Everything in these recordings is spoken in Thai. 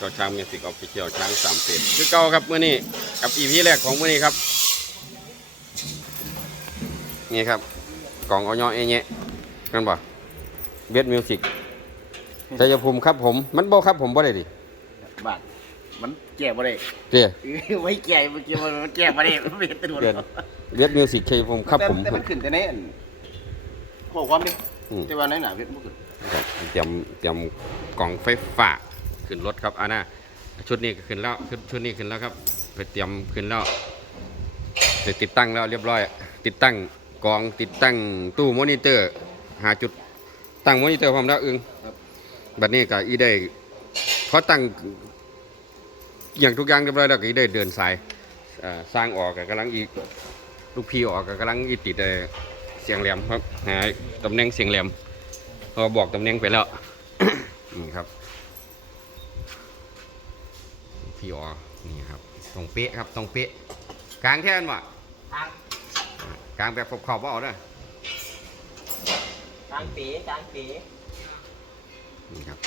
เก่าช้างมิวสิกออฟฟิเชียลช้างสามเศษคือเก่าครับเมื้อนี้กับอีพีแรกของเมื้อนี้ครับ นี่ครับกล่องเอาย่อเอเนะกันบ่เบสมิวสิกชัยภูมิครับผม มันบ่ครับผมบ่ได้ดิบาทมันแก่บ่ได้เด้อเออไว้แก่เมื่อกี้มันแก่บ่ได้มันเป็นตัวเดือนเบสมิวสิกชัยภูมิครับผมแต่มันขึ้นแต่ในอันข้อความดิแต่ว่าในหนาเว็บมันขึ้นครับเตรียมเตรียมกล่องไฟฟ้า ขึ้นรถครับอาน่าชุดนี้ก็ขึ้นแล้วชุดชุดนี้ขึ้นแล้วครับไปเตรียมขึ้นแล้วไปติดตั้งแล้วเรียบร้อย ติดตั้งกล่องติดตั้งตู้มอนิเตอร์หาจุดตั้งมอนิเตอร์พร้อมแล้วอึงบัดนี้ก็อีได้เพราะตั้งอย่างทุกอย่างเรียบร้อยแล้วก็อีได้เดินสายเอ่อสร้างออกก็กำลังอีลูกพี่ออกก็กำลังอีติดเอ่อเสียงแหลมครับหาตำแหน่งเสียงแหลมเราบอกตำแหน่งไปแล้วนี่ครับ พี่อ๋อนี่ครับตรงเป๊ะครับตรงเป๊ะกลางแท่นวะทางกลางแบบขอบๆว่าเอาเด้อทางปีทางปีนี่ครับ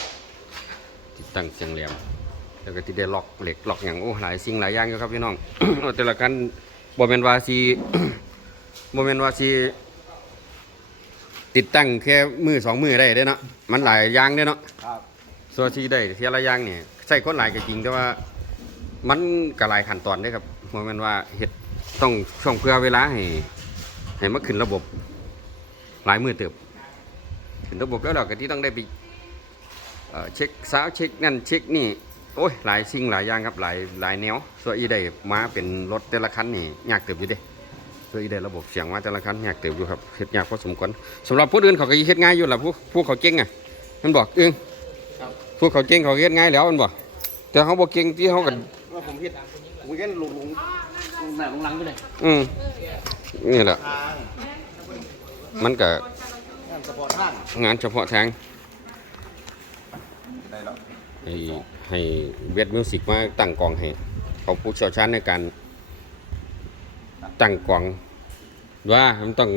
ติดตั้งเสียงแหลมแล้วก็ที่ได้ล็อกเหล็กล็อกอย่างโอ้หลายสิ่งหลายอย่างอยู่ครับพี่น้องเอาแต่ละกันบ่แม่นว่าสิบ่แม่นว่าสิติดตั้งแค่มือสองมือได้เด้เนาะมันหลายอย่างเด้เนาะครับส่วนที่ได้เทียละอย่างเนี่ยใส่คนหลายก็จริงแต่ว่า มันก็หลายขั้นตอนเด้ครับเพราะมันว่าเฮ็ดต้องช่วงเพื่อเวลาให้ให้มาขึ้นระบบ หลายมือเติบขึ้นระบบแล้วเราก็ที่ต้องได้ไปเอ่อเช็คสาวเช็คนั่นเช็คนี่โอ้ยหลายสิ่งหลายอย่างครับหลายหลายแนวส่วนอีได้มาเป็นรถแต่ละคันนี่ยากเติบอยู่เด้ส่วนอีได้ระบบเสียงมาแต่ละคันยากเติบอยู่ครับเฮ็ดยากพอสมควรสำหรับผู้อื่นเขาก็เฮ็ดง่ายอยู่ล่ะผู้ผู้เขาเก่งอะมันบอกเอึ้งพวกเขาเก่งเขาเฮ็ดง่ายแล้วมันบ่แต่เขาบ่เก่งที่เขากันว่า ผมเฮ็ดผมเฮ็ดลงลงลงหน้าลงหลังไปเลยอืมนี่แหละมันก็งานเฉพาะทางงานเฉพาะทางได้แล้วให้ให้เวทมิวสิกมาตั้งกองให้เขาผู้เชี่ยวชาญในการตั้งกองว่ามันต้อง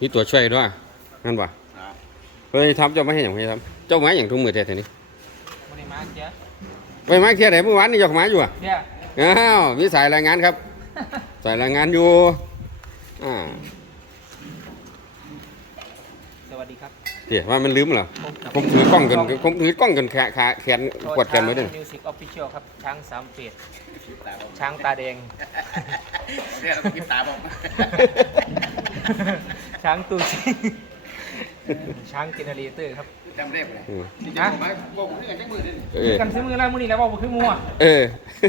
มีตัวช่วยด้วยนั่นบ่อ่าเฮ้ยทำเจ้าไม่ให้หยังไม่ทำเจ้าไม้อย่างทุ่งมือแท้ๆนี่วันนี้ ไปไม้เที่ยไหนเมื่อวานนี่ยกไม้อยู่อะเจ้าอ้าวมีสายรายงานครับ สายรายงานอยู่อ่าสวัสดีครับเดี๋ยวว่ามันลืมเหรอกับผมถือกล้องกันผมถือกล้องกันแขนขาแขนกดกันไว้ด้วยมิวสิกออฟฟิเชียลครับช้างสามเฟสคลิปตาผมช้างตาแดงเรียกคลิปตาผมช้างตูซิง ช้างเจเนเรเตอร์ครับจำได้ไหมอืมที่จะบอกว่าบอกผมเรื่องจักมือนี่เออกันซื้อมือแล้วมือนี้แล้วบอกว่าคือมัวเออ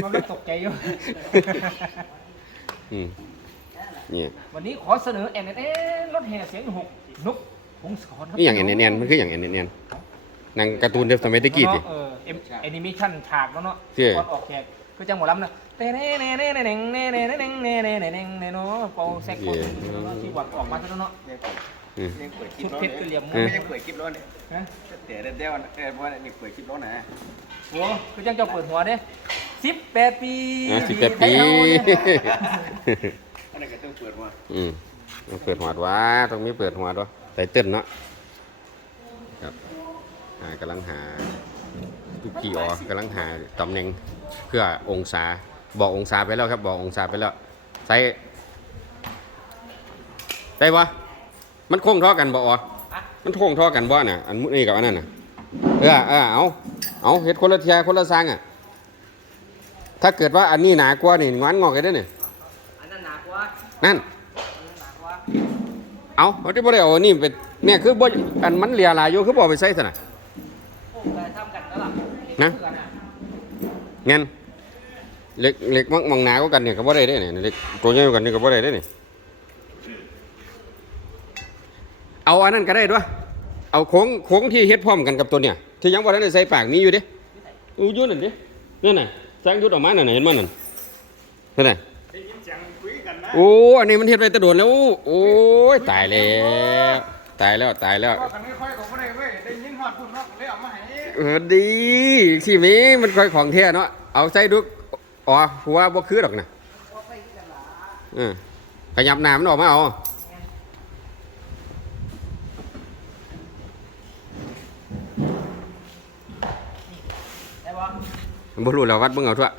มันก็ตกใจอยู่อืมนี่วันนี้ขอเสนอแอนเอ็นรถแห่เสียงหกนุกพงศกรครับนี่อย่างเนียนๆมันคืออย่างเนียนๆหนังการ์ตูนเดิมสมัยตะกี้สิเออเอ็มแอนิเมชั่นฉากแล้วเนาะเจ้ก่อนออกแขกก็จังหมดลำนะเต้เน่เน่เน่เน่เน่เน่เน่เน่เน่เน่เน่เน่เน่เน่เนาะเป่าแซกโฟนที่บอดออกมาซะแล้วเนาะอืม ยังเปิดคลิชุปดร้อนเพชรคือเหลี่ยมเออยังเปิดคลิปร้อนเนี่ยฮะเดี๋ยวเดี๋ยวเออว่านี่เปิดคลิปร้อนนะโอ้คือจังเจ้าเปิดหัวเด้สิบแปดปีอะสิบแปดปีไทยเฮาเนี่ยอันนี้ก็ต้องเปิดมาอืมต้องเปิดหัวดว่าต้องมีเปิดหัวด้วยไตเติ้ลเนาะครับหากำลังหาทุกพี่อ๋อกำลังหาตำแหน่งเพื่อองศาบอกองศาไปแล้วครับ บอกองศาไปแล้วใส่ได้ปะ มันโค้งเท่อกันบ่อ๋อมันโค้งเท่อกันบ่น่ะ อันนี้กับอันนั้นน่ะ เออเออเอาเอาเฮ็ดคนละเทียคนละสร้างอะ ถ้าเกิดว่าอันนี้หนากว่านี่งอนงอกกันได้เนี่ยอันนั้นหนักกว่า นั่นอันนั้นหนักกว่าเอาเขาที่บ่ได้เอาอันนี่เป็นเนี่ยคือบ่อันมันเหลียหลายอยู่คือบ่เอาไปใส่ซะน่ะโอ้แต่ทำกันแล้วล่ะนะเพื่ออะงั้นเหล็กเหล็กมักมองหนาก็กันเนี่ยก็บ่ได้เด้เนี่ยเหล็กตัวใหญ่กว่ากันนี่ก็บ่ได้เด้เนี่ย เอาอันนั้นก็ได้ด้วยเอาโค้งโค้งที่เฮ็ดพร้อมกันกับตัวเนี่ยที่ยังบ่ทันได้ใส่ปากมีอยู่เด้อู้อยู่นั่นเด้นั่นน่ะสร้างยุดออกมานั่นน่ะเห็นมั้นั่นนั่นน่ะโอ้อันนี้มันเฮ็ดไว้แตะโดนแล้วโอ้ยตายแล้วตายแล้วตายแล้วว่ากันไม่ค่อยของคนใดเว้ยได้ยินฮอดพุ่นเนาะเลยเอามาให้เออดีสิมีมันค่อยของแท้เนาะเอาใส่ดูอ๋อหัวบ่คือดอกนะเออขยับหน้ามันออกมาเอา ได้ปะ บ่รู้แล้ววัดเบิ่งเอาทั่ว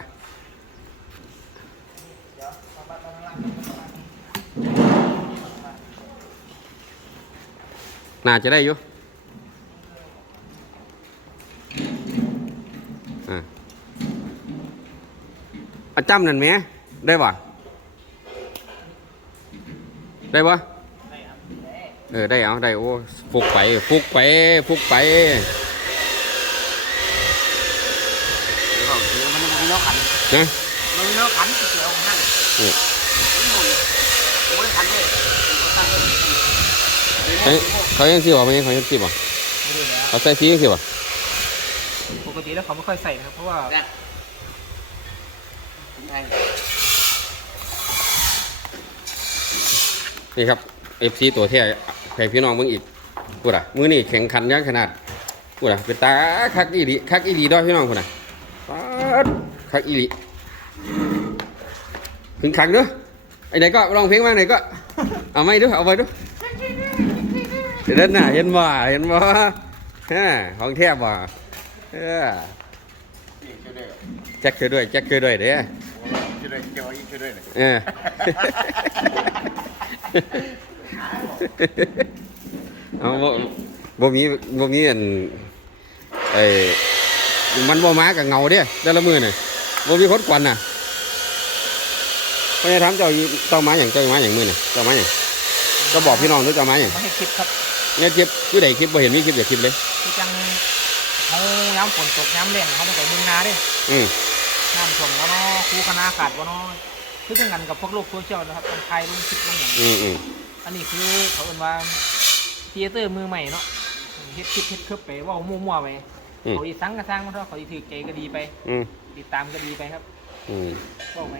น่าจะได้อยู่อ่าอาจำนั่นไหมได้ป่ะได้ป่ะเออ ได้เอา ได้ โอ้ฟุกไปฟุกไปฟุกไป มันมี น้อขันนะมันมีน้อขันเกี่ยวนั่นอืมโอ้ยขันเลยเอ้ยเขายังสิบ่ไม่เขายังสิบ่ไม่ได้แล้วเขาใส่สียังสิบ่ปกติแล้วเขาไม่ค่อยใส่นะครับเพราะว่านี่ยไงนี่ครับ FC ตัวแท้ให้พี่น้องเบิ่งอีกพูด่ะมือนี่แข่งขันยังขนาดพูด่ะเป็นตาคักอีหลีคักอีหลีด้วยพี่น้องพูด่ะ คักอีหลีถึงขังเด้อไอ้ไหนก็ร้องเพลงมางไหนก็ เอาไม่ด้วยเอาไว้ด้วยเดี๋ยวนั้นน่ะเห็นบ่าเห็นบ่าฮะของแท้บ่เออแจ็คช่วยด้วยแจ็คช่วยด้วยเด้อด้วยเกี่ยวอีกช่วยด้วยเออเอาบ่บ่มีบ่มีอันไอ้มันบ่มากับเงาเด้แต่ละมื้อน่ะ บ่มีคนกวนน่ะเพิ่นจะถามเจ้าอยู่เจ้ามาหยังเจ้ามาหยังมื้อน่ะเจ้ามาหยังก็บอกพี่น้องด้วยเจ้ามาหยังไม่ให้คิดครับเนี่ยคลิปผู้ใดคลิปบ่เห็นมีคลิปเดี๋ยวคลิปเลยคือจังเขาย้ำฝนตกย้ำแรงเขาไม่ใส่เมืองนาเด้อืมน้ำท่วมวะเนาะคูคณะขาดวะเนาะคือจังกันกับพวกโลกโซเชียลนะครับการไทยลงคลิปลงอย่างอืมอืมอันนี้คือเขาเอิ้นว่าเทเตอร์มือใหม่เนาะเฮ็ดคลิปเฮ็ดคลิปไปเว่ามั่วๆไปอืมเขาอีสังกระสังมันเถอะเขาอีถือใจก็ดีไป อืม ติดตามก็ดีไปครับอืมก็ไป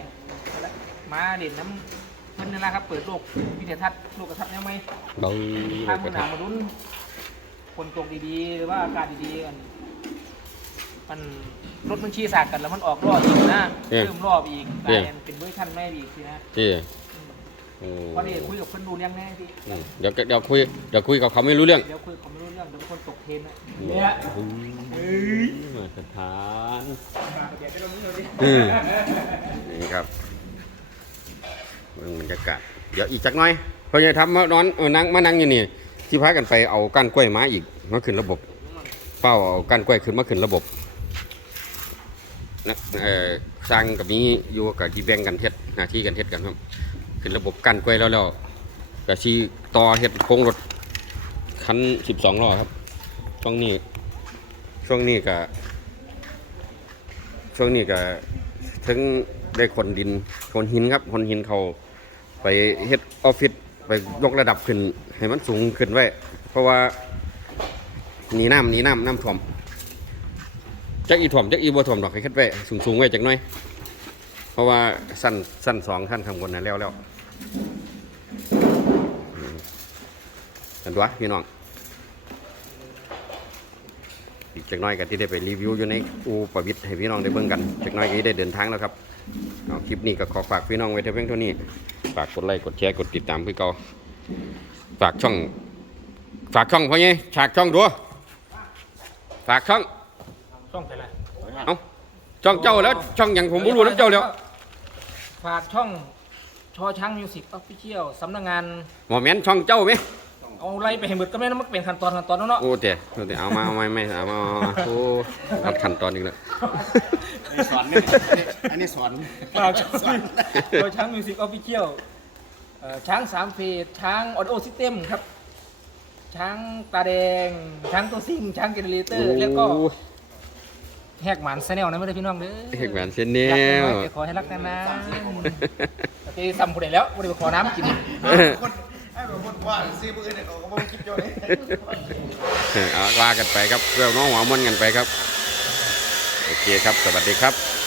เอาละมาเด่นน้ำเพิ่นนี่แหละครับ เปิดโลกวิทยาทัศน์โลกกระทัดแนวไหมเบาทางมือหนามาดุนฝนตกดีๆหรือว่าอากาศดีๆกันมันรถมันชี้สากกันแล้วมันออกรอบอีกนะเพิ่มรอบอีกกลายเป็นเวอร์ชันไม่อีกทีนะที่โอ้วันนี้คุยกับเพื่อนดูเรื่องแน่พี่อืมเดี๋ยวเดี๋ยวคุยเดี๋ยวคุยกับเขาไม่รู้เรื่องเดี๋ยวคุยเขาไม่รู้เรื่องเดี๋ยวคนตกเทรนนะเนี่ย มาตรฐานนี่ครับเบิ่งบรรยากาศเดี๋ยวอีกจักหน่อยเพราะยังทำมานอนเออนั่งมานั่งอยู่นี่ที่พากันไปเอาก้านกล้วยมาอีกมาขึ้นระบบ เป้าเอาก้านกล้วยขึ้นมาขึ้นระบบนะเอ่อสร้างกับนี้อยู่กับที่แบ่งกันเฮ็ดหน้าที่กันเฮ็ดกันครับ ขึ้นระบบก้านกล้วยแล้วแล้วก็ชีต่อเฮ็ดโค้งรถคัน 12ล้อครับช่วงนี้ ช่วงนี้ก็ช่วงนี้ก็ถึงได้ขนดินขนหินครับขนหินเขาไปเฮ็ดออฟฟิศไปยกระดับขึ้น ให้มันสูงขึ้นไว้ เพราะว่าหนีน้ำหนีน้ำน้ำท่วมจักอีท่วมจักอีบ่ท่วมดอกให้ขึ้นไว้สูงสูงไว้จักหน่อย เพราะว่าสั้นสั้นสองขั้นข้างบนนะแล้วแล้วกันตัวพี่น้อง อีกจักหน้อยก็ที่ได้ไปรีวิวอยู่ในอูประวิทย์ให้พี่น้องได้เบิ่งกันจักหน้อยก็ได้เดินทางแล้วครับเอาคลิปนี้ก็ขอฝากพี่น้องไว้เท่าเพียงเท่านี้ฝากกดไลค์กดแชร์กดติดตามพี่เก่าฝากช่อง ฝากช่องพ่อไงฉากช่องดูฝากช่องช่องไปเลยเอ้าช่องเจ้าแล้วช่องอย่างผมบ่รู้น้ำเจ้าแล้ว ฝากช่องชอช้างมิวสิกออฟฟิเชียลสำนักงานหมอแม่นช่องเจ้าไหม เอาไล่ไปให้หมดก็ไม่ต้องมันเป็นขั้นตอนขั้นตอนแล้วเนาะโอ้เต๋โอ้เต๋เอามาเอามาไม่เอามาเอามาโอ้อัดขั้นตอนอีกแล้ว สอนนี่อันนี้สอนฝากช่องชอช้างมิวสิกออฟฟิเชียลช้างสามเฟสช้างออดิโอซิสเต็มครับ ช้างตาแดง ช้างตัวซิ่งช้างเจเนเรเตอร์ แล้วก็โอ้แหกหมันแซนแนลนะไม่ได้พี่น้องเด้อเอกแหวนเส้นแนรักกันวไว้แต่ขอให้รักกันนะโอเคซ้ำผู้ใดแล้วผู้ใดไปขอน้ำกินคน ว่าซีมือเอาว่ากันไปครับเรื่องน้องหัวมันกันไปครับ โอเคครับ สวัสดีครับ